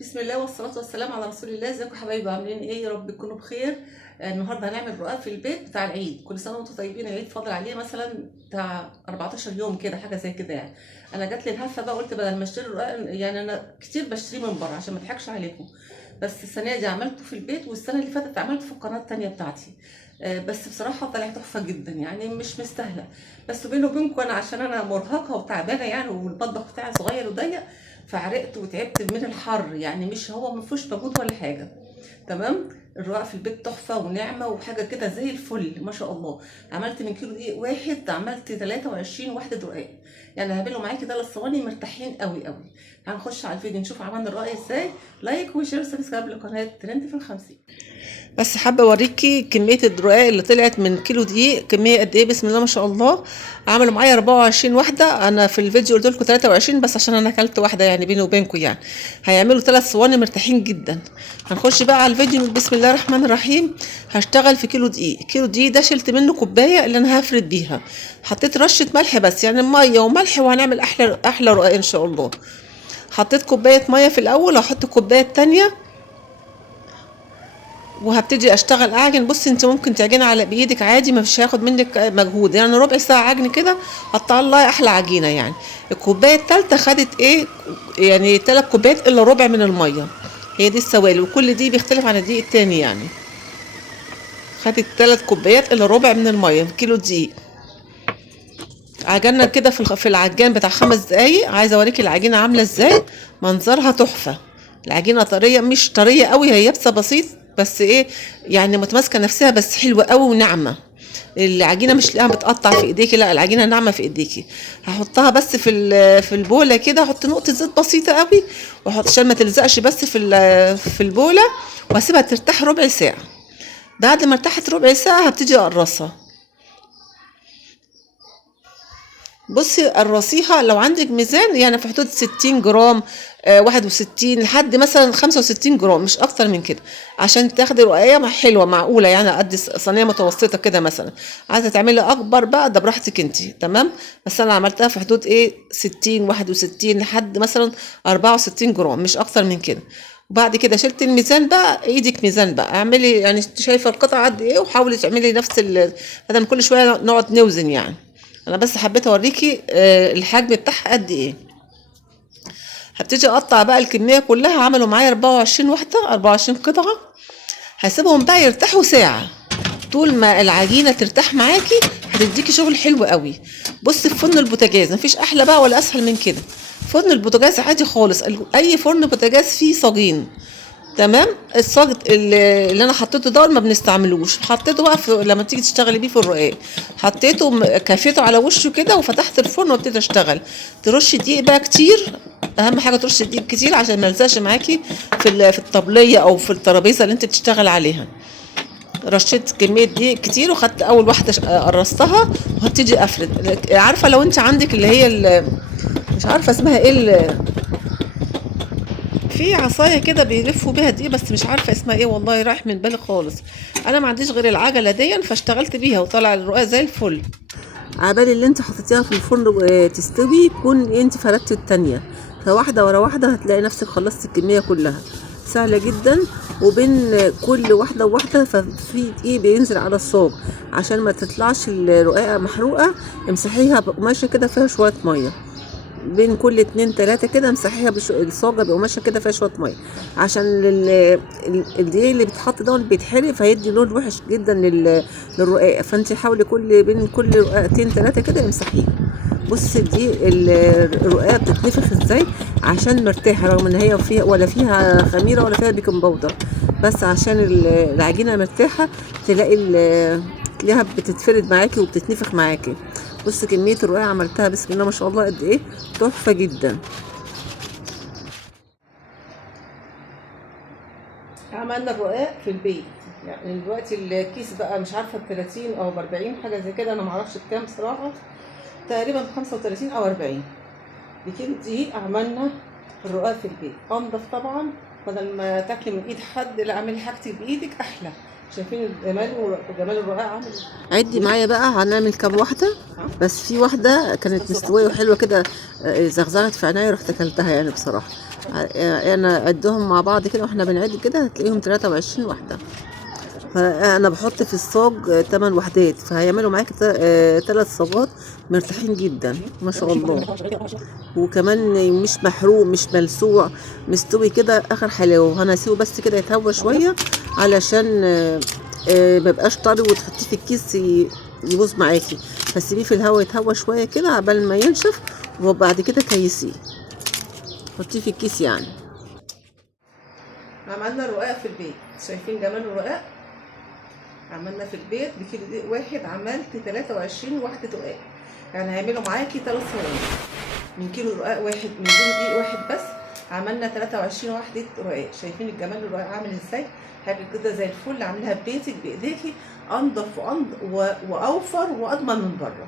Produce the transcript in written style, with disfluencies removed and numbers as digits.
بسم الله والصلاة والسلام على رسول الله. ازيكم يا حبايبي؟ عاملين ايه؟ يا رب تكونوا بخير. النهارده هنعمل رقاق في البيت بتاع العيد. كل سنة وانتم طيبين. العيد فاضل عليه مثلا بتاع 14 يوم كده، حاجة زي كده يعني. انا جات لي الهفة بقى، قلت بدل ما اشتري الرقاق، يعني انا كتير بشتريه من بره عشان ما اضحكش عليكم، بس السنة دي عملته في البيت، والسنة اللي فاتت عملته في القناة التانية بتاعتي. بس بصراحة طلع تحفة جدا، يعني مش مستاهلة. بس بيني وبينكم انا عشان انا مرهقة وتعبانة يعني، والمطبخ بتاعي صغير وضيق، فعرقت وتعبت من الحر يعني. مش هو مفيهوش مجهود ولا حاجه. تمام. الرقاق في البيت تحفه ونعمه وحاجه كده زي الفل ما شاء الله. عملت من كيلو دقيق واحد عملت 23 وحده رقاق، يعني هعمله معاكي 3 صواني مرتاحين قوي قوي. هنخش على الفيديو نشوف عملنا الرقاق ازاي. لايك وشير وسبسكرايب لقناه ترند في الخمسين. بس حابه اوريكي كميه الرقاق اللي طلعت من كيلو دقيق، كميه قد ايه، بسم الله ما شاء الله. عملوا معايا 24 واحده. انا في الفيديو قلت لكم 23 بس عشان انا اكلت واحده يعني بيني وبينكم يعني. هيعملوا 3 صواني مرتاحين جدا. هنخش بقى على الفيديو. بسم الله الرحمن الرحيم. هشتغل في كيلو دقيق. كيلو دقيق ده شلت منه كوبايه اللي انا هفرد بيها. حطيت رشه ملح بس، يعني ميه وملح، وهنعمل احلى احلى رقاق ان شاء الله. حطيت كوبايه ميه في الاول، هحط كوبايه تانية وهبتدي اشتغل اعجن. بصي انت ممكن تعجني على بايدك عادي، ما فيش هياخد منك مجهود، يعني ربع ساعه عجن كده هتطلعي احلى عجينه يعني. الكوبايه الثالثه خدت ايه، يعني 3 كوبايات الا ربع من الميه. هي دي السوائل، وكل دي بيختلف عن الدقيق التاني يعني. خدت 3 كوبايات الا ربع من الميه كيلو دقيق. عجنا كده في العجان بتاع 5 دقايق. عايزه اوريكي العجينه عامله ازاي، منظرها تحفه. العجينه طريه، مش طريه قوي، هي يابسه بسيط، بس ايه يعني متماسكه نفسها، بس حلوه قوي وناعمه. العجينه مش لاقيها بتقطع في ايديكي، لا العجينه ناعمه في ايديكي. هحطها بس في البوله كده، احط نقطه زيت بسيطه قوي، واحط عشان ما تلزقش بس في البوله، واسيبها ترتاح ربع ساعه. بعد ما ارتاحت ربع ساعه هبتدي اقرصها. بصي الرصيحة لو عندك ميزان يعني في حدود 60 جرام، 61 لحد مثلا 65 جرام، مش أكتر من كده، عشان تاخدي رقاية حلوة معقولة، يعني قد صينية متوسطة كده مثلا. عايزة تعملي أكبر بقى ده براحتك انتي، تمام. بس أنا عملتها في حدود ايه 60 61 لحد مثلا 64 جرام، مش أكتر من كده. وبعد كده شلت الميزان بقى، ايدك ميزان بقى، اعملي يعني شايفة القطعة قد ايه، وحاولي تعملي نفس بدل ما كل شوية نقعد نوزن يعني. انا بس حبيت اوريكي الحجم بتاعها قد ايه. هبتدي اقطع بقى الكميه كلها. عملوا معايا 24 واحده، 24 قطعه. هسيبهم بقى يرتاحوا ساعه. طول ما العجينه ترتاح معاكي هتديكي شغل حلو قوي. بصي في فرن البوتاجاز مفيش احلى بقى ولا اسهل من كده. فرن البوتاجاز عادي خالص، اي فرن بوتاجاز فيه صاجين. تمام. الصاج اللي انا حطيته ده ما بنستعملوش، حطيته بقى لما تيجي تشتغلي بيه في الرقاق. حطيته كفيته على وشه كده، وفتحت الفرن وابتديت اشتغل. ترش دقيق بقى كتير. اهم حاجه ترش دقيق كتير عشان ما يلزقش معاكي في الطبليه او في الترابيزه اللي انت بتشتغل عليها. رشيت كميه دقيق كتير، وخدت اول واحده قرصتها، وهبتدي افرد. عارفه لو انت عندك اللي هي مش عارفه اسمها ايه، في عصايه كده بيلفوا بيها دي، بس مش عارفه اسمها ايه والله، رايح من بالي خالص. انا ما عنديش غير العجله دي، فاشتغلت بيها وطلع الرقاق زي الفل. عبالي اللي انت حطيتيها في الفرن تستوي، يكون انت فردتي التانية، فواحده ورا واحده هتلاقي نفسك خلصت الكميه كلها. سهله جدا. وبين كل واحده وواحده ففي دقيق بينزل على الصاج، عشان ما تطلعش الرقاقه محروقه. امسحيها بقماشه كده فيها شويه ميه. بين كل 2 3 كده امسحيها الصاجة بقماشة كده فيها شوية مية، عشان الدقيق اللي بيتحط ده بيتحرق، فهيدي لون وحش جدا للرقاقة. فانت حاولي بين كل رقاقتين 3 كده امسحيها. بصي دي الرقاقة بتتنفخ ازاي، عشان مرتاحة، رغم ان هي فيها ولا فيها خميرة ولا فيها بيكنج باودر، بس عشان العجينة مرتاحة. تلاقيها بتتفرد معاكي وبتتنفخ معاكي. بص كمية الرقاق عملتها بسم الله ما شاء الله قد ايه، تحفة جدا. عملنا الرقاق في البيت، يعني دلوقتي الكيس بقى مش عارفة ب30 او ب40 حاجة زي كده، انا معرفش بكام صراحة. تقريبا ب35 او 40. بكيلو دقيق عملنا الرقاق في البيت، انضف طبعا. بدل ما تاكلي من ايد حد، لا اعملي حاجتك بايدك احلى. شايفين جمال الرقاق عامل إيه؟ عدي معايا بقى هنعمل كام واحده. بس في واحده كانت مستويه وحلوه كده، زغزغت في عينيا رحت اكلتها يعني بصراحه. انا عدهم مع بعض كده واحنا بنعد كده هتلاقيهم 23 واحده. فانا بحط في الصاج 8 وحدات فهيعملوا معاكي 3 صاجات مرتاحين جدا ما شاء الله. وكمان مش محروق مش ملسوع، مستوي كده اخر حلاوه. انا هسيبه بس كده يتهوى شويه علشان ما يبقاش طري وتحطيه في الكيس يبوظ معاكي. فسيبيه في الهواء يتهوى شويه كده عبال ما ينشف، وبعد كده كيسيه حطيه في الكيس يعني. عملنا الرقاق في البيت، شايفين جمال الرقاق. عملنا في البيت بكيلو دقيق واحد عملت 23 واحدة رقاق، يعني هيعملوا معاكي 3 صواني من كيلو رقاق واحد، من كيلو دقيق واحد بس عملنا 23 واحدة رقاق. شايفين الجمال الرقاق عامل ازاي؟ حاجة كده زي الفل، عاملها ببيتك بايديكي، انضف واوفر واضمن من بره.